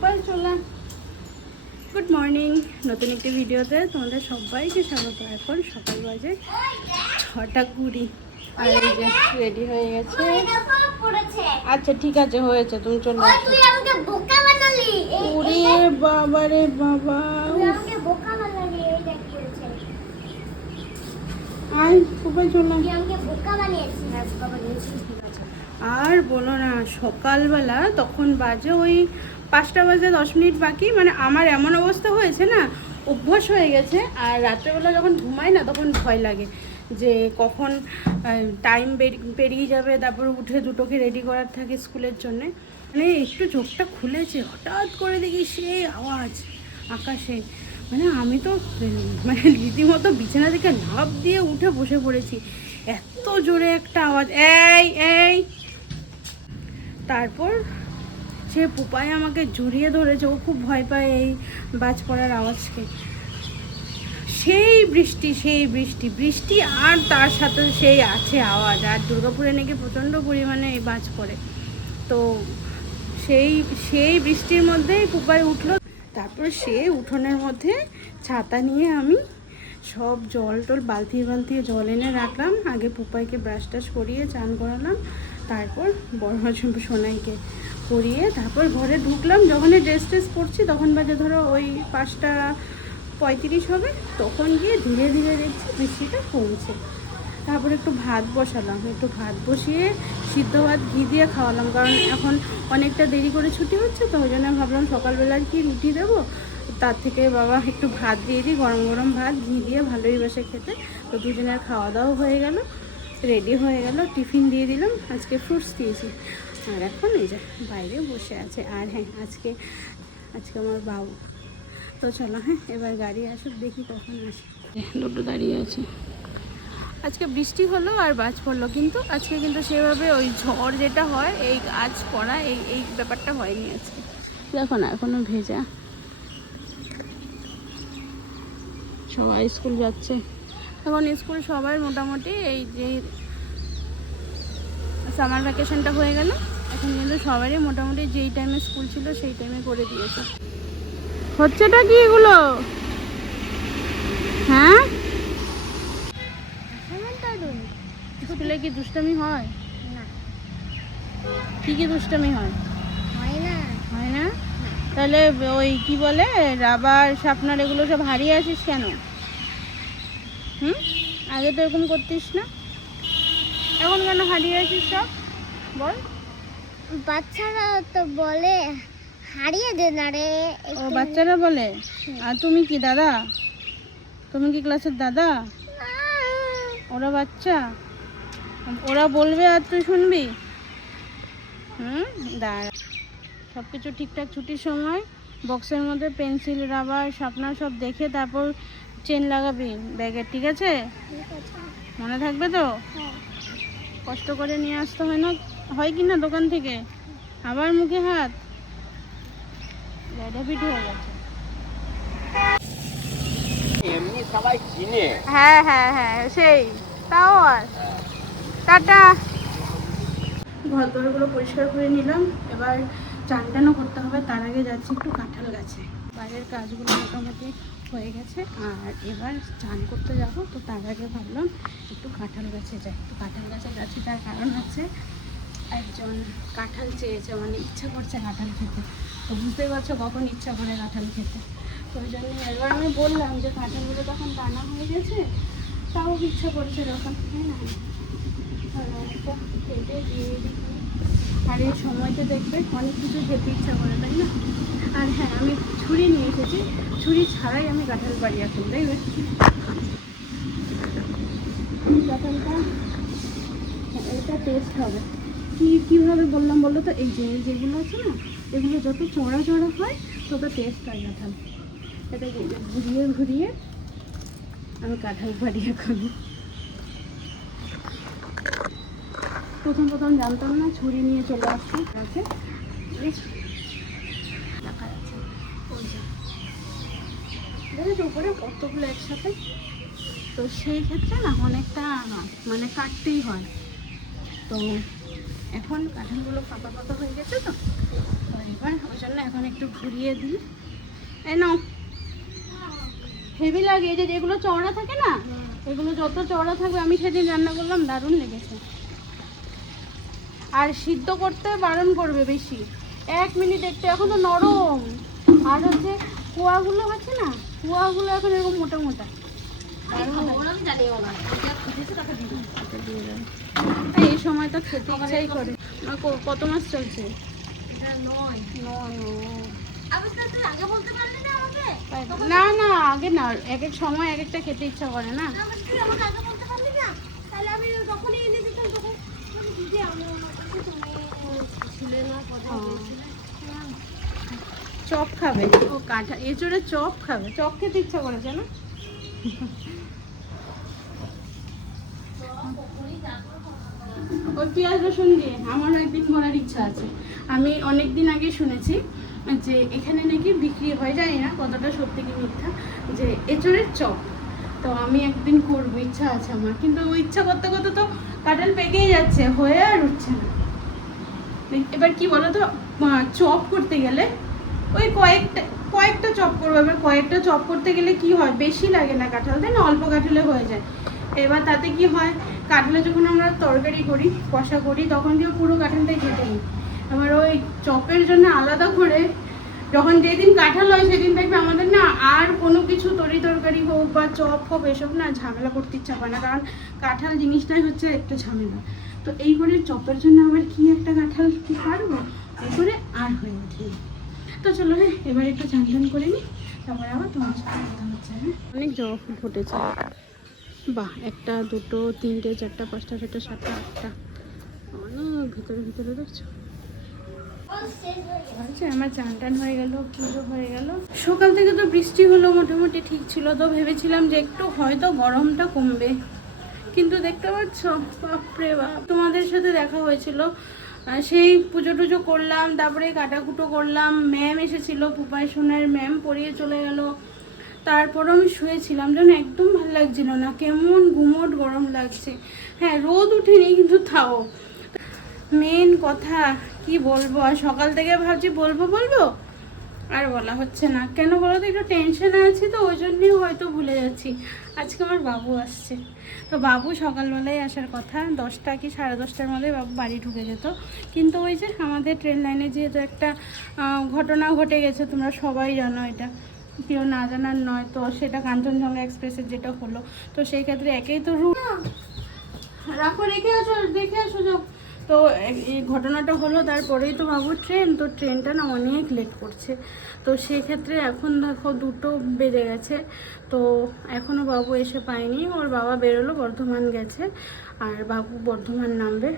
সকাল চললাম। Good morning নতুন একটি ভিডিওতে তোমাদের সবাইকে স্বাগত। এখন সকাল বাজে ছটা কুড়ি। আর এই যে রেডি হয়ে গেছে। আচ্ছা ঠিক আছে হয়েছে। তুমি চলে ওরে বাবা রে বাবা। আয় কোথায় চললাম আর বলো না, সকালবেলা তখন বাজে ওই পাঁচটা বাজে দশ মিনিট বাকি মানে আমার এমন অবস্থা হয়েছে না, অভ্যাস হয়ে গেছে আর রাত্রেবেলা যখন ঘুমাই না তখন ভয় লাগে যে কখন টাইম পেরিয়ে যাবে, তারপর উঠে দুটোকে রেডি করার থাকে স্কুলের জন্যে। মানে একটু চোখটা খুলেছে, হঠাৎ করে দেখি সেই আওয়াজ আকাশে। মানে আমি তো মানে রীতিমতো বিছানা থেকে লাফ দিয়ে উঠে বসে পড়েছি। এত জোরে একটা আওয়াজ, এই এই! তারপর সে পুপাই আমাকে জড়িয়ে ধরেছে, ও খুব ভয় পায় এই বাজ পড়ার আওয়াজকে। সেই বৃষ্টি সেই বৃষ্টি বৃষ্টি আর তার সাথে সেই আছে আওয়াজ। আর দুর্গাপুরে নাকি প্রচণ্ড পরিমাণে এই বাজ পড়ে। তো সেই সেই বৃষ্টির মধ্যেই পুপাই উঠল। তারপর সে উঠোনের মধ্যে ছাতা নিয়ে আমি সব জল টল বালতি বালতি জল এনে রাখলাম। আগে পুপাইকে ব্রাশ টাশ করিয়ে চান করালাম। তারপর বড় সোনাইকে পরিয়ে তারপর ঘরে ঢুকলাম। যখন ড্রেস ট্রেস পরছি, তখন বাজে ধরো ওই পাঁচটা পঁয়ত্রিশ হবে, তখন গিয়ে ধীরে ধীরে দেখছি বৃষ্টিটা কমছে। তারপর একটু ভাত বসালাম। একটু ভাত বসিয়ে সিদ্ধ ভাত ঘি দিয়ে খাওয়ালাম, কারণ এখন অনেকটা দেরি করে ছুটি হচ্ছে, তো ওই জন্য ভাবলাম সকালবেলার কি রুটি দেবো। তার থেকে বাবা একটু ভাত দিয়ে দিই, গরম গরম ভাত, ঘি দিয়ে ভালোই বসে খেতে। তো দুজনের খাওয়া দাওয়া হয়ে গেল। রেডি হয়ে গেল, টিফিন দিয়ে দিলাম, আজকে ফ্রুটস দিয়েছি। আর এখন এই যে বাইরে বসে আছে, আর হ্যাঁ আজকে আজকে আমার বাবু। তো চলো হ্যাঁ এবার গাড়ি আসুক, দেখি কখন আসে। দুটো দাঁড়িয়ে আছে। আজকে বৃষ্টি হলো আর বাজ পড়ল, কিন্তু আজকে কিন্তু সেভাবে ওই ঝড় যেটা হয়, এই আজ পড়া, এই এই ব্যাপারটা হয়নি আজকে। দেখো না, এখনও ভেজা। সবাই স্কুল যাচ্ছে। এখন স্কুল সবাই মোটামুটি এই যে সামার ভ্যাকেশনটা হয়ে গেল। এখন কিন্তু সবারই মোটামুটি যেই টাইমে স্কুল ছিল সেই টাইমে করে দিয়েছে। হচ্ছেটা কি এগুলো? হ্যাঁ? স্কুলে কি দুষ্টামি হয়? না। কি কি দুষ্টামি হয়? হয় না। হয় না? তাহলে ওই কি বলে রাবার শার্পনার এগুলো সব হারিয়ে আসিস কেন? হুম? আগে তো এরকম করতিস না। এখন কেন হারিয়ে আসিস সব? বল। বাচ্চারা তো বলে হারিয়ে দে না রে ও বাচ্চারা বলে? আর তুমি কি দাদা? তুমি কি ক্লাসের দাদা? ওরা বাচ্চা? ওরা বলবে আর তুই শুনবি? হুম দাঁড়া। সব কিছু ঠিকঠাক ছুটির সময় বক্সের মধ্যে পেন্সিল রাবার শার্পনার সব দেখে তারপর চেন লাগাবি? ব্যাগের ঠিক আছে? মনে থাকবে তো? কষ্ট করে নিয়ে আসতে হয় না? হয় কি না দোকান থেকে? আবার মুখে হাত? রেডিপিট হয়ে গেছে। এমনি সবাই চিনে। হ্যাঁ হ্যাঁ হ্যাঁ সেই। তাও আর। টাটা। ঘর দরগুলো পরিষ্কার করে নিলাম। এবার চান টানও করতে হবে। তার আগে যাচ্ছি একটু কাঁঠাল গাছে। বাইরের কাজগুলো মোটামুটি হয়ে গেছে। আর এবার চান করতে যাব। তো তার আগে ভাবলাম একটু কাঁঠাল গাছে যাই। তো কাঁঠাল গাছে যাচ্ছি, তার কারণ হচ্ছে একজন কাঁঠাল চেয়েছে মানে ইচ্ছা করছে কাঁঠাল খেতে। তো বুঝতেই পারছ কখন ইচ্ছা করে কাঁঠাল খেতে। তো ওই জন্য এবার আমি বললাম যে কাঁঠালগুলো তখন টানা হয়ে গেছে, তাও ইচ্ছা করছে যখন হ্যাঁ না আর এই সময়টা দেখবে অনেক কিছু খেতে ইচ্ছা করে, তাই না? আর হ্যাঁ আমি ছুরি নিয়ে এসেছি। ছুরি ছাড়াই আমি কাঁঠাল পারি এখন কাঁঠালটা হ্যাঁ, এটা টেস্ট হবে। কি কীভাবে বললাম বলো তো? এই যে যেগুলো আছে না এগুলো যত চড়া চড়া হয় তত টেস্ট হয় কাঁঠাল এটা ঘুরিয়ে ঘুরিয়ে আমি কাঁঠাল পারি এখন। প্রথম প্রথম জানতাম না ছুরি নিয়ে চলে আসছি। আছে বেশ দেখা যাচ্ছে ওই যে। দেখেছ উপরে কতগুলো একসাথে? তো সেই ক্ষেত্রে না অনেকটা মানে কাটতেই হয়। তো এখন কাঁঠালগুলো ফাঁকা ফাঁকা হয়ে গেছে তো এবার ওই জন্য এখন একটু ঘুরিয়ে দিই। নাও। হেভি লাগে, এই যে যেগুলো চওড়া থাকে না, এগুলো যত চওড়া থাকবে, আমি সেদিন রান্না করলাম, দারুণ লেগেছে। আর সিদ্ধ করতে বারণ করবে বেশি। এক মিনিট একটু, এখন তো নরম। আর হচ্ছে কুয়াগুলো আছে না কুয়াগুলো এখন এরকম মোটা মোটা। এটা এই, এই সময় তো খেতে ইচ্ছাই করে। কত মাস চলছে? না না আগে না। এক এক সময় এক একটা খেতে ইচ্ছা করে না। চপ খাবে। ও কাঁঠা এঁচড়ে চপ খাবে। চপ খেতে ইচ্ছা করেছে না ওই পেঁয়াজ রসুন দিয়ে আমারও একদিন করার ইচ্ছা আছে। আমি অনেক দিন আগে শুনেছি যে এখানে নাকি বিক্রি হয়ে যায় না কতটা সত্যি কি মিথ্যা, যে এঁচড়ের চপ। তো আমি একদিন করব, ইচ্ছা আছে আমার। কিন্তু ওই ইচ্ছা করতে করতে তো কাঁঠাল পেকেই যাচ্ছে, হয়ে আর উঠছে না। এবার কি বলো তো চপ করতে গেলে ওই কয়েকটা কয়েকটা চপ করব। এবার কয়েকটা চপ করতে গেলে কি হয়? বেশি লাগে না কাঁঠাল, তাই না? অল্প কাঁঠালে হয়ে যায়। এবার তাতে কি হয়? কাঁঠালে যখন আমরা তরকারি করি, কষা করি, তখন কি পুরো কাঁঠালটাই কেটে নিই। আবার ওই চপের জন্য আলাদা করে যখন যেদিন কাঁঠাল হয়, সেদিন দেখবে আমাদের না আর কোনো কিছু তরি তরকারি হোক বা চপ হোক, এসব না ঝামেলা করতে ইচ্ছা হয় না। কারণ কাঁঠাল জিনিসটাই হচ্ছে একটা ঝামেলা। তো এই করে চপের জন্য আবার কি একটা কাঁঠাল কি পারব? এই করে আর হয়ে ওঠে। তো চলো হ্যাঁ এবার একটু চান করে নিই তারপরে আবার তোমার সাথে কথা হচ্ছে হ্যাঁ। অনেক জবা ফুল ফুটেছে। বাহ একটা দুটো তিনটে চারটা পাঁচটা ছটা সাতটা আটটা। অনেক ভিতরে ভিতরে দেখছ? আচ্ছা আমার চান টান হয়ে গেল পুজো হয়ে গেল। সকাল থেকে তো বৃষ্টি হলো মোটামুটি ঠিক ছিল তো ভেবেছিলাম যে একটু হয়তো গরমটা কমবে। কিন্তু দেখতে পাচ্ছ বাপরে বাপ তোমাদের সাথে দেখা হয়েছিল। সেই পুজো টুজো করলাম, তারপরে কাটাকুটো করলাম। ম্যাম এসেছিল পুপাই সোনার ম্যাম পড়িয়ে চলে গেল। তারপর আমি শুয়েছিলাম, যেন একদম ভালো লাগছিল না, কেমন গুমোট গরম লাগছে। হ্যাঁ রোদ উঠেনি, কিন্তু তাও। মেন কথা, কি বলব, আর সকাল থেকে ভাবছি, বলব বলব? আর বলা হচ্ছে না। কেন বলো তো? একটু টেনশনে আছি তো, ওই জন্যই হয়তো ভুলে যাচ্ছি। আজকে আমার বাবু আসছে। তো বাবু সকালবেলায় আসার কথা, দশটা কি সাড়ে দশটার মধ্যে বাবু বাড়ি ঢুকে যেত। কিন্তু ওই যে আমাদের ট্রেন লাইনে যেহেতু একটা ঘটনা ঘটে গেছে, তোমরা সবাই জানো এটা। কেউ না জানার নয় তো, সেটা কাঞ্চনজঙ্ঘা এক্সপ্রেসের যেটা হলো। তো সেই ক্ষেত্রে একেই তো রুট রাখো, রেখে আসো, দেখে আসো যাও তো এই ঘটনাটা হলো, তারপরেই তো বাবুর ট্রেন, তো ট্রেনটা না অনেক লেট করছে। তো সেক্ষেত্রে এখন দেখো দুটো বেজে গেছে, তো এখনও বাবু এসে পায়নি। ওর বাবা বেরোলো, বর্ধমান গেছে, আর বাবু বর্ধমান নামবে।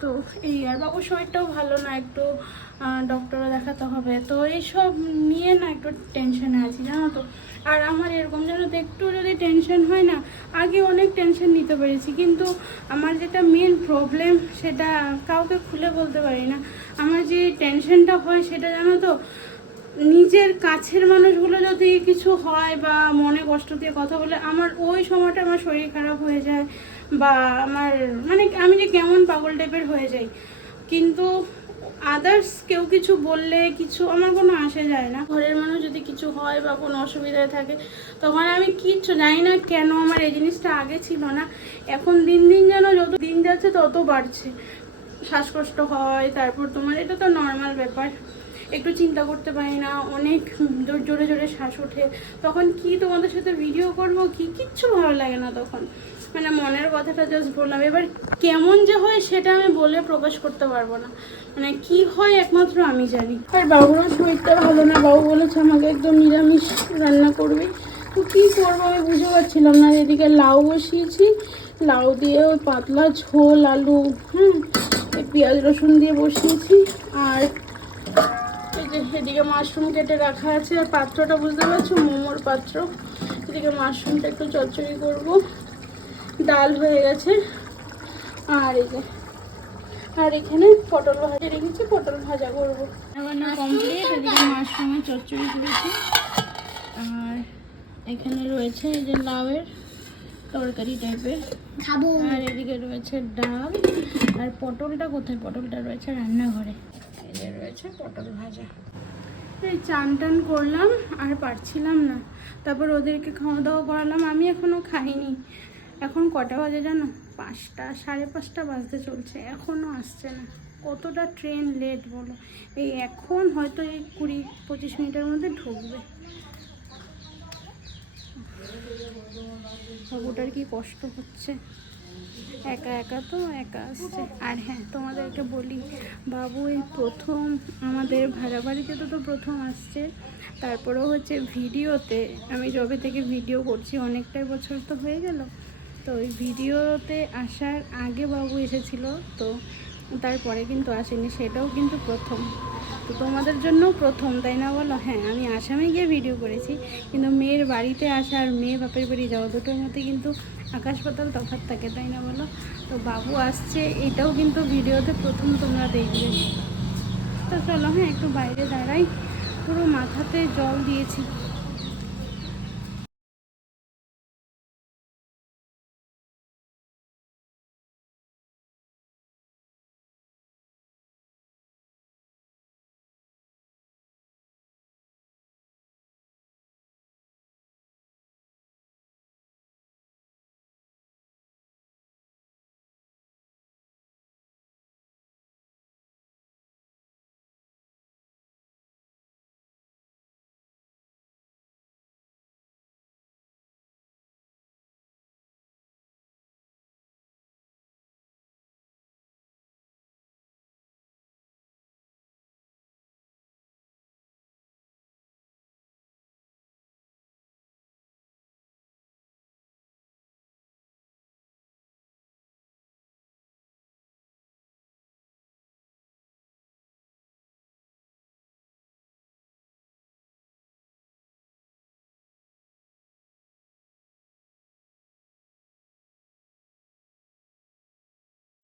তো এই আর বাবুর শরীরটাও ভালো না, একটু ডক্টরও দেখাতে হবে। তো এইসব নিয়ে না একটু টেনশনে আছি, জানো তো? আর আমার এরকম যেন তো একটু যদি টেনশন হয় না, আগে অনেক টেনশন নিতে পেরেছি। কিন্তু আমার যেটা মেন প্রবলেম সেটা কাউকে খুলে বলতে পারি না। আমার যে টেনশনটা হয় সেটা জানো তো নিজের কাছের মানুষগুলো যদি কিছু হয় বা মনে কষ্ট দিয়ে কথা বলে, আমার ওই সময়টা আমার শরীর খারাপ হয়ে যায় বা আমার মানে আমি যে কেমন পাগল টাইপের হয়ে যাই। কিন্তু আদার্স কেউ কিছু বললে কিছু আমার কোনো আসে যায় না। ঘরের মানুষ যদি কিছু হয় বা কোনো অসুবিধায় থাকে, তখন আমি কিচ্ছু জানি না কেন আমার এই জিনিসটা আগে ছিল না। এখন দিন দিন যেন যত দিন যাচ্ছে তত বাড়ছে। শ্বাসকষ্ট হয়, তারপর তোমার এটা তো নর্মাল ব্যাপার। একটু চিন্তা করতে পারি না, অনেক জোর- জোরে শ্বাস ওঠে। তখন কি তোমাদের সাথে ভিডিও করব, কি কিচ্ছু ভালো লাগে না তখন। মানে মনের কথাটা জাস্ট বললাম। এবার কেমন যে হয় সেটা আমি বলে প্রকাশ করতে পারব না। মানে কি হয় একমাত্র আমি জানি। আর বাবুরও শরীরটা ভালো না, বাবু বলেছে আমাকে একদম নিরামিষ রান্না করবে। তো কী করব আমি বুঝতে পারছিলাম না। এদিকে লাউ বসিয়েছি, লাউ দিয়ে ওই পাতলা ঝোল, আলু হ্যাঁ পেঁয়াজ রসুন দিয়ে বসিয়েছি। আর এদিকে মাশরুম কেটে রাখা আছে আর পাত্রটা বুঝতে পারছ? মোমোর পাত্র। এদিকে মাশরুমটা একটু চচ্চড়ি করব। ডাল হয়ে গেছে। আর এই যে আর এখানে পটল ভাজা রেখেছি পটল ভাজা করব। রান্না কমপ্লিট এদিকে মাশরুমের চচ্চড়ি করেছি। আর এখানে রয়েছে এই যে লাউয়ের তরকারি টাইপের খাব। আর এদিকে রয়েছে ডাল। আর পটলটা কোথায়? পটলটা রয়েছে রান্নাঘরে। এই রয়েছে পটল ভাজা। এই চান টান করলাম, আর পারছিলাম না। তারপর ওদেরকে খাওয়া দাওয়া করালাম, আমি এখনও খাইনি। এখন কটা বাজে জানো? পাঁচটা, সাড়ে পাঁচটা বাজতে চলছে এখনও আসছে না। কতটা ট্রেন লেট বলো? এই এখন হয়তো এই কুড়ি, পঁচিশ মিনিটের মধ্যে ঢুকবে। বাবুটার কি কষ্ট হচ্ছে? একা একা তো একা আসছে। আর হ্যাঁ তোমাদেরকে বলি, বাবু এই প্রথম আমাদের ভাড়া বাড়িতে তো তো প্রথম আসছে। তারপরেও হচ্ছে ভিডিওতে, আমি যবে থেকে ভিডিও করছি, অনেকটাই বছর তো হয়ে গেল। তো ওই ভিডিওতে আসার আগে বাবু এসেছিল, তো তারপরে কিন্তু আসেনি, সেটাও কিন্তু প্রথম। তো তোমাদের জন্য প্রথম, তাই না বলো? হ্যাঁ আমি আসামে গিয়ে ভিডিও করেছি, কিন্তু মেয়ের বাড়িতে আসা আর মেয়ে বাপের বাড়ি যাওয়া দুটোর মধ্যে কিন্তু আকাশ পাতাল তফাত থাকে, তাই না বলো? তো বাবু আসছে, এটাও কিন্তু ভিডিওতে প্রথম তোমরা দেখবে। তো চলো হ্যাঁ একটু বাইরে দাঁড়াই। পুরো মাথাতে জল দিয়েছি।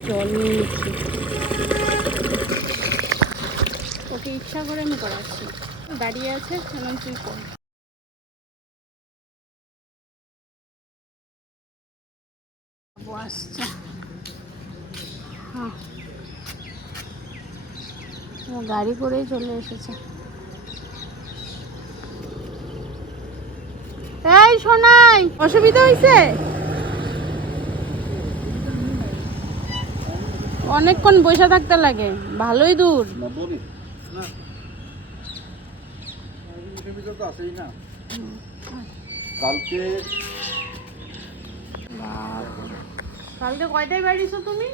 জল নিয়ে নিচ্ছি। ওকে ইচ্ছা করে আমি করাচ্ছি। দাঁড়িয়ে আছে এবং তুই কর আসছে। হ্যাঁ। গাড়ি করেই চলে এসেছে। এই শোনাই অসুবিধা হয়েছে অনেকক্ষণ বসে থাকতে লাগে। ভালোই দূর। কালকে কালকে কয়টায় বাড়িছো তুমি?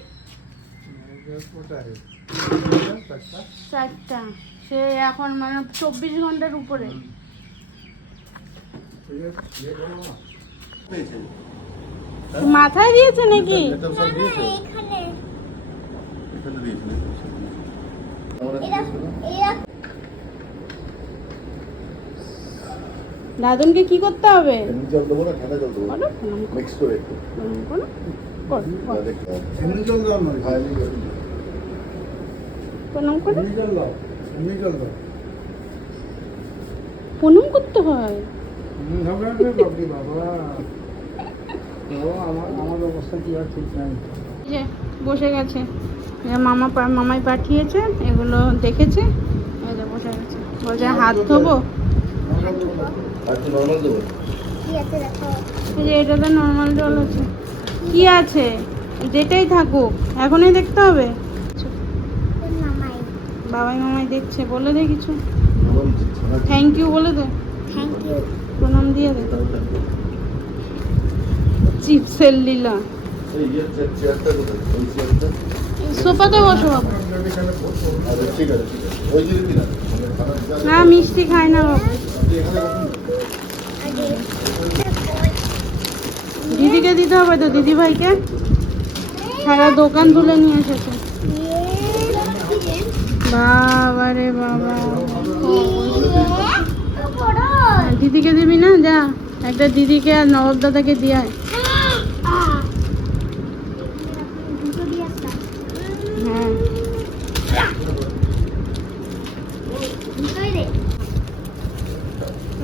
চারটা। সে এখন মানে চব্বিশ ঘণ্টার উপরে। মাথায় দিয়েছে নাকি? এরা দাদুনকে কি করতে হবে? জল দেবো না ঠান্ডা জল দেবো। প্রণাম মিক্স করে একটু। প্রণাম করো। করো, করো। না দেখতে হবে। এমনি জল দাও না। এমনি জল। প্রণাম করো। এমনি জল দাও। এমনি জল দাও। প্রণাম করতে হয়। বসে গেছে। মামা মামাই পাঠিয়েছে, এগুলো দেখেছে। বসে বলছে, হাত ধোবো? এই যে এটাতে নর্মাল জল আছে। কি আছে? যেটাই থাকুক, এখনই দেখতে হবে? বাবাই মামাই দেখছে, বলে দে কিছু। থ্যাংক ইউ বলে দে। থ্যাংক ইউ প্রণাম দিয়ে দে। চিপসের লীলা। এই চেয়ারটা কোথায় সোফাতে বসো না, মিষ্টি খায় না দিদিকে দিতে হবে তো দিদি ভাইকে সারা দোকান তুলে নিয়ে এসেছে। বাবা রে বাবা। দিদিকে দিবি না? যা, একটা দিদিকে আর নবাব দাদাকে দিয়ে আয়। হ্যাঁ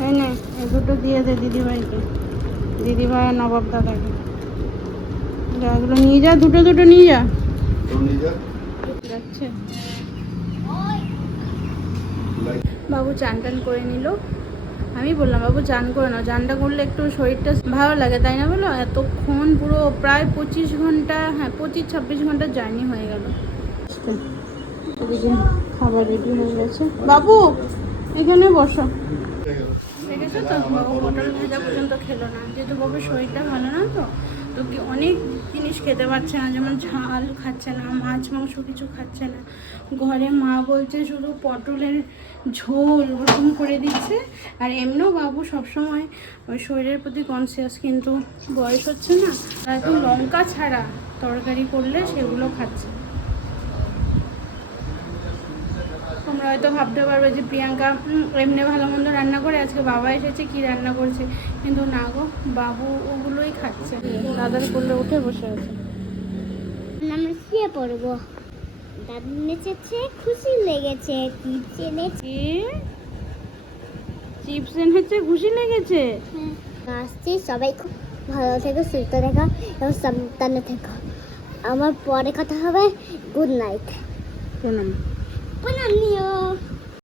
এই নে এই দুটো দিয়ে দে দিদিভাইকে। দিদিভাই আর নবাব দাদাকে। যা, এগুলো নিয়ে যা দুটো দুটো নিয়ে যা। তো নিয়ে যা। যাচ্ছে। বাবু চান টান করে নিল। আমি বললাম বাবু চান করে নাও। চানটা করলে একটু শরীরটা ভালো লাগে তাই না বলো? এতক্ষণ পুরো প্রায় পঁচিশ ঘণ্টা হ্যাঁ পঁচিশ ছাব্বিশ ঘণ্টা জার্নি হয়ে গেল। খাবার রেডি হয়ে গেছে। বাবু এখানে বসো। দেখেছ তো পটল ভাজা পর্যন্ত খেলো না। যেহেতু বাবুর শরীরটা ভালো না তো তো কি অনেক জিনিস খেতে পারছে না, যেমন ঝাল খাচ্ছে না, মাছ, মাংস কিছু খাচ্ছে না। ঘরে মা বলছে শুধু পটলের ঝোল ওরকম করে দিচ্ছে। আর এমনিও বাবু সবসময় ওই শরীরের প্রতি কনসিয়াস কিন্তু বয়স হচ্ছে না। এখন লঙ্কা ছাড়া তরকারি করলে সেগুলো খাচ্ছে। হয়তো ভাবতে পারবে যে প্রিয়াঙ্কা এমনি ভালো মন্দ রান্না করে আজকে বাবা এসেছে কি রান্না করছে? কিন্তু না গো বাবু ওগুলোই খাচ্ছে। দাদার কোলে উঠে বসে আছে। আমরা শুয়ে পড়ব। দাদু নেচেছে খুশি লেগেছে চিপস এনেছে। খুশি লেগেছে? আসছি সবাই খুব ভালো থেকো সুস্থ থেকো এবং সাবধানে থেকো। আমার পরে কথা হবে। Good night. প্রণাম প্রণাম নিও